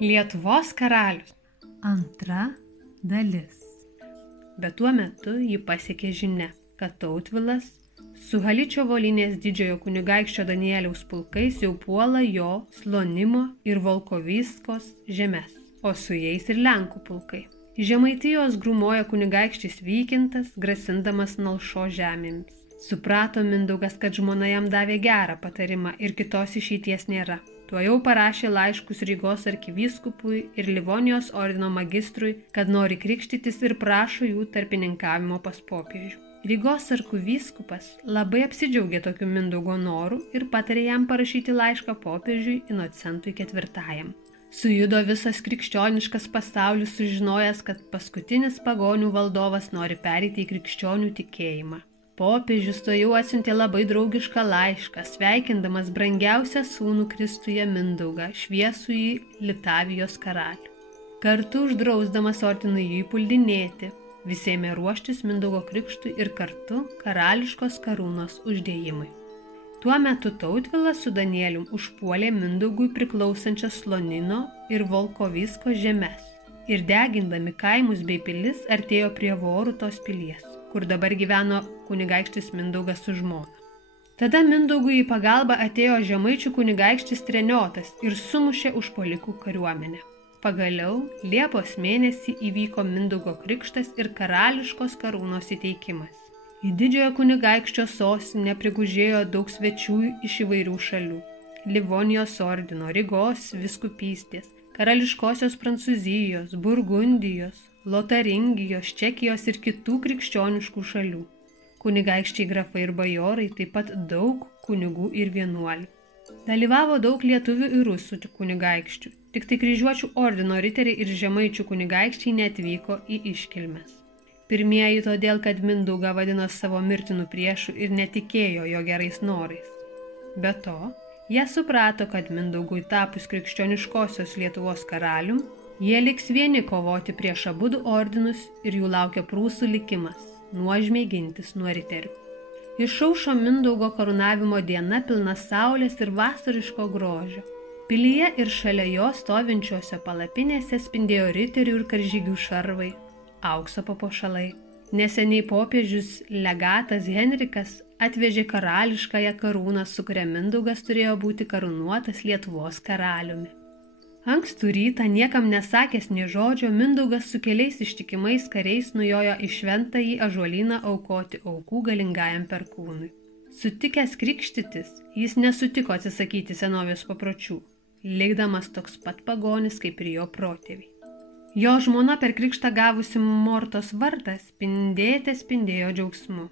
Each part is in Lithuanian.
Lietuvos karalius. Antra dalis. Bet tuo metu jį pasiekė žinia, kad Tautvilas su Haličio Volynės didžiojo kunigaikščio Danieliaus pulkais jau puola jo Slonimo ir Volkovyskos žemes, o su jais ir Lenkų pulkai. Žemaitijos grūmoja kunigaikštis Vykintas, grasindamas Nalšo žemėmis. Suprato Mindaugas, kad žmona jam davė gerą patarimą ir kitos išeities nėra. Tuojau parašė laiškus Rygos arkivyskupui ir Livonijos ordino magistrui, kad nori krikštytis ir prašo jų tarpininkavimo pas popiežių. Rygos arkivyskupas labai apsidžiaugė tokiu Mindaugo noru ir patarė jam parašyti laišką popiežiui Inocentui IV. Sujudo visas krikščioniškas pasaulis, sužinojęs, kad paskutinis pagonių valdovas nori pereiti į krikščionių tikėjimą. Popiežius tuojau atsiuntė labai draugišką laišką, sveikindamas brangiausią sūnų Kristuje Mindaugą, šviesųjį Litavijos karalių. Kartu uždrausdamas ordinui jį puldinėti, visi ėmė ruoštis Mindaugo krikštui ir kartu karališkos karūnos uždėjimui. Tuo metu Tautvilas su Danielium užpuolė Mindaugui priklausančias Slonino ir Volkovysko žemes ir degindami kaimus bei pilis artėjo prie Vorutos pilies, kur dabar gyveno kunigaikštis Mindaugas su žmona. Tada Mindaugui į pagalbą atėjo žemaičių kunigaikštis Treniotas ir sumušė užpuolikų kariuomenę. Pagaliau Liepos mėnesį įvyko Mindaugo krikštas ir karališkos karūnos įteikimas. Į didžiojo kunigaikščio sostinę prigužėjo daug svečių iš įvairių šalių – Livonijos ordino, Rygos vyskupystės, karališkosios Prancūzijos, Burgundijos, Lotaringijos, Čekijos ir kitų krikščioniškų šalių. Kunigaikščiai grafai ir bajorai, taip pat daug kunigų ir vienuolių. Dalyvavo daug lietuvių ir rusų kunigaikščių, tik tai kryžiuočių ordino riteriai ir žemaičių kunigaikščiai neatvyko į iškilmes. Pirmieji todėl, kad Mindaugą vadino savo mirtinų priešų ir netikėjo jo gerais norais. Be to, jie suprato, kad Mindaugui tapus krikščioniškosios Lietuvos karalium, jie liks vieni kovoti prieš abudu ordinus ir jų laukia prūsų likimas – nuožmiai gintis nuo riterių. Išaušo Mindaugo karūnavimo diena pilna saulės ir vasariško grožio. Pilyje ir šalia jo stovinčiuose palapinėse spindėjo riterių ir karžygių šarvai, aukso papuošalai. Neseniai popiežius legatas Henrikas atvežė karališkąją karūną, su kuria Mindaugas turėjo būti karūnuotas Lietuvos karaliumi. Ankstų rytą, niekam nesakęs nė žodžio, Mindaugas su keliais ištikimais kariais nujojo į šventąjį ąžuolyną aukoti aukų galingajam perkūnui. Sutikęs krikštytis, jis nesutiko atsisakyti senovės papročių, likdamas toks pat pagonis kaip ir jo protėviai. Jo žmona per krikštą gavusi Mortos vardą spindėjo džiaugsmu.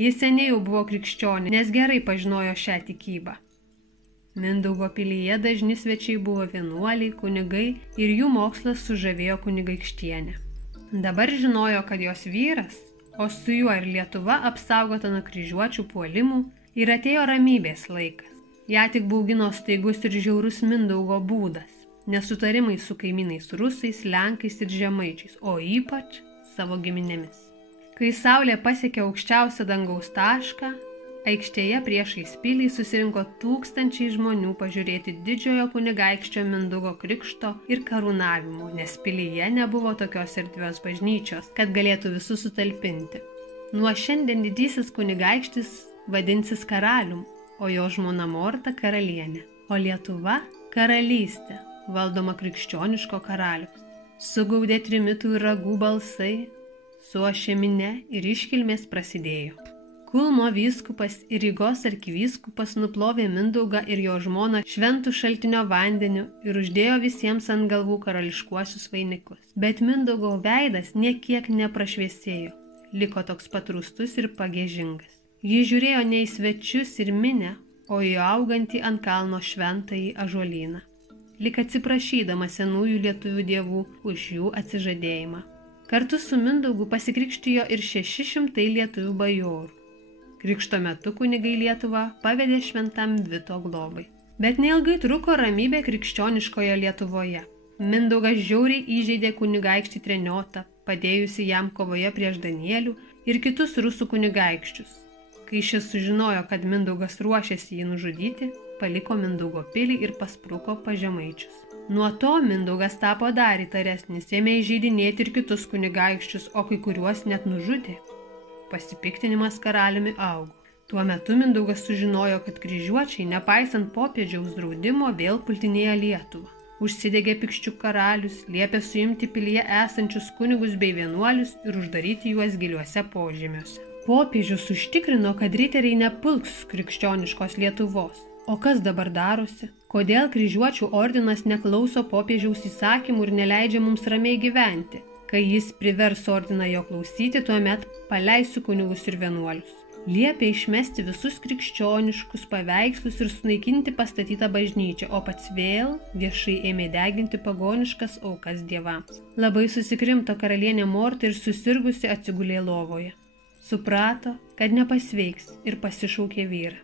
Jis seniai jau buvo krikščionė, nes gerai pažinojo šią tikybą. Mindaugo pilyje dažni svečiai buvo vienuoliai, kunigai ir jų mokslas sužavėjo kunigaikštienę. Dabar žinojo, kad jos vyras, o su juo ir Lietuva apsaugota nuo kryžiuočių puolimų, ir atėjo ramybės laikas. Ja tik baugino staigus ir žiaurus Mindaugo būdas, nesutarimai su kaimynais rusais, lenkais ir žemaičiais, o ypač savo giminėmis. Kai saulė pasiekė aukščiausią dangaus tašką, aikštėje priešais pilį susirinko tūkstančiai žmonių pažiūrėti didžiojo kunigaikščio Mindaugo krikšto ir karūnavimo, nes pilyje nebuvo tokios erdvios bažnyčios, kad galėtų visus sutalpinti. Nuo šiandien didysis kunigaikštis vadinsis karalium, o jo žmona Morta karalienė, o Lietuva karalystė, valdoma krikščioniško karaliaus. Sugaudė trimitų ir ragų balsai, suošė minia ir iškilmės prasidėjo. Kulmo vyskupas ir Rygos arkivyskupas nuplovė Mindaugą ir jo žmoną šventų šaltinio vandeniu ir uždėjo visiems ant galvų karališkuosius vainikus. Bet Mindaugo veidas niekiek neprašviesėjo, liko toks pat rūstus ir pagiežingas. Jis žiūrėjo ne į svečius ir minę, o į augantį ant kalno šventąjį ąžuolyną, lyg atsiprašydama senųjų lietuvių dievų už jų atsižadėjimą. Kartu su Mindaugu pasikrikštijo ir 600 lietuvių bajorų. Krikšto metu kunigai Lietuvą pavedė šventam Vito globai. Bet neilgai truko ramybė krikščioniškoje Lietuvoje. Mindaugas žiauriai įžeidė kunigaikštį Treniotą, padėjusi jam kovoje prieš Danielių ir kitus rusų kunigaikščius. Kai šis sužinojo, kad Mindaugas ruošėsi jį nužudyti, paliko Mindaugo pilį ir paspruko pas Žemaičius. Nuo to Mindaugas tapo dar įtaresnis, ėmė įžeidinėti ir kitus kunigaikščius, o kai kuriuos net nužudė. Pasipiktinimas karaliumi augo. Tuo metu Mindaugas sužinojo, kad kryžiuočiai, nepaisant popiežiaus draudimo, vėl pultinėja Lietuvą. Užsidegė Pikščių karalius, liepė suimti pilyje esančius kunigus bei vienuolius ir uždaryti juos giliuose požemiuose. Popiežius užtikrino, kad riteriai nepulks krikščioniškos Lietuvos. O kas dabar darosi? Kodėl kryžiuočių ordinas neklauso popiežiaus įsakymų ir neleidžia mums ramiai gyventi? Kai jis privers ordiną jo klausyti, tuomet paleisiu kunigus ir vienuolius. Liepė išmesti visus krikščioniškus paveikslus ir sunaikinti pastatytą bažnyčią, o pats vėl viešai ėmė deginti pagoniškas aukas dievams. Labai susikrimto karalienė Morta ir susirgusi atsigulė lovoje. Suprato, kad nepasveiks ir pasišaukė vyrą.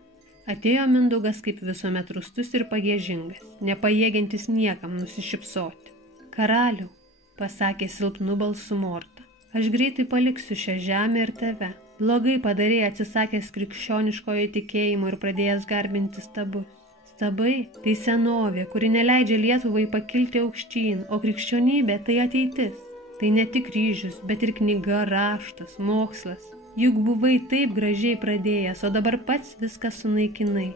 Atėjo Mindaugas kaip visuomet rūstus ir pagiežingas, nepajėgiantis niekam nusišypsoti. Karaliau, pasakė silpnu balsu Morta, aš greitai paliksiu šią žemę ir tave. Blogai padarėjai atsisakęs krikščioniškojo tikėjimo ir pradėjęs garbinti stabus. Stabai tai senovė, kuri neleidžia Lietuvai pakilti aukštyn, o krikščionybė tai ateitis. Tai ne tik kryžius, bet ir knyga, raštas, mokslas. Juk buvai taip gražiai pradėjęs, o dabar pats viską sunaikinai.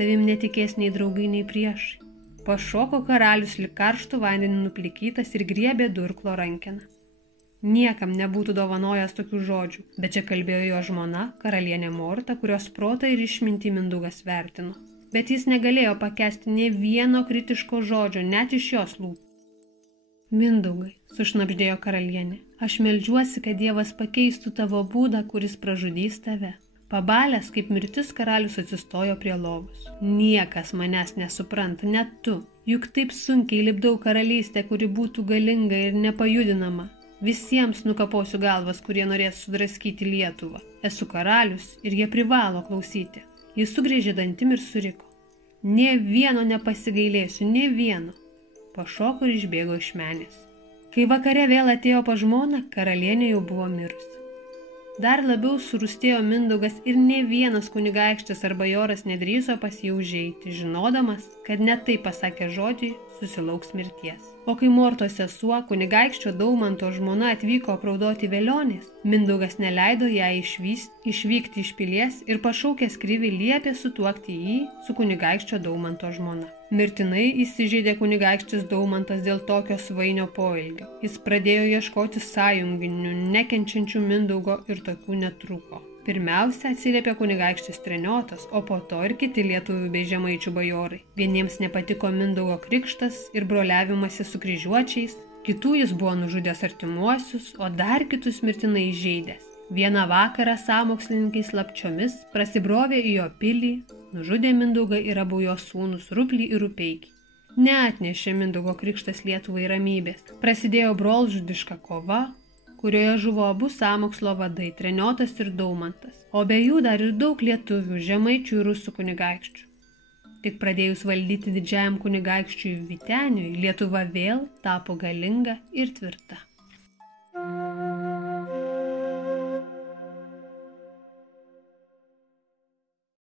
Tavim netikės nei draugai, nei priešai. Pašoko karalius lyg karštų vandenį nuplikytas ir griebė durklo rankeną. Niekam nebūtų dovanojęs tokių žodžių, bet čia kalbėjo jo žmona, karalienė Morta, kurios protą ir išmintį Mindaugas vertino. Bet jis negalėjo pakęsti nė vieno kritiško žodžio, net iš jos lūpų. Mindaugai, sušnabždėjo karalienė, aš meldžiuosi, kad Dievas pakeistų tavo būdą, kuris pražudys tave. Pabalęs, kaip mirtis, karalius atsistojo prie lovos. Niekas manęs nesupranta, net tu. Juk taip sunkiai lipdau karalystę, kuri būtų galinga ir nepajudinama. Visiems nukaposiu galvas, kurie norės sudraskyti Lietuvą. Esu karalius ir jie privalo klausyti. Jis sugriežė dantim ir suriko. Nė vieno nepasigailėsiu, nė vieno. Pašoko ir išbėgo iš menės. Kai vakare vėl atėjo pa žmoną, karalienė jau buvo mirusi. Dar labiau surūstėjo Mindaugas ir nė vienas kunigaikštis ar bajoras nedrįso pas jį užeiti, žinodamas, kad net tai pasakė žodžiai, susilauks mirties. O kai Mortos sesuo, kunigaikščio Daumanto žmona atvyko apraudoti velionės, Mindaugas neleido ją išvykti iš pilies ir pašaukęs Krivį liepė sutuokti jį su kunigaikščio Daumanto žmona. Mirtinai įsižeidė kunigaikštis Daumantas dėl tokio svainio poelgio. Jis pradėjo ieškoti sąjunginių, nekenčiančių Mindaugo ir tokių netrūko. Pirmiausia atsiliepė kunigaikštis Treniotas, o po to ir kiti lietuvių bei žemaičių bajorai. Vieniems nepatiko Mindaugo krikštas ir broliavimasi su kryžiuočiais, kitų jis buvo nužudęs artimuosius, o dar kitus mirtinai įžeidęs. Vieną vakarą sąmokslininkai slapčiomis prasibrovė į jo pilį, nužudė Mindaugą ir abu jo sūnus Ruplį ir Rupeikį. Neatnešė Mindaugo krikštas Lietuvai ramybės. Prasidėjo brolžudiška kova, kurioje žuvo abu sąmokslo vadai Treniotas ir Daumantas, o be jų dar ir daug lietuvių, žemaičių ir rusų kunigaikščių. Tik pradėjus valdyti didžiajam kunigaikščiui Vyteniui, Lietuva vėl tapo galinga ir tvirta.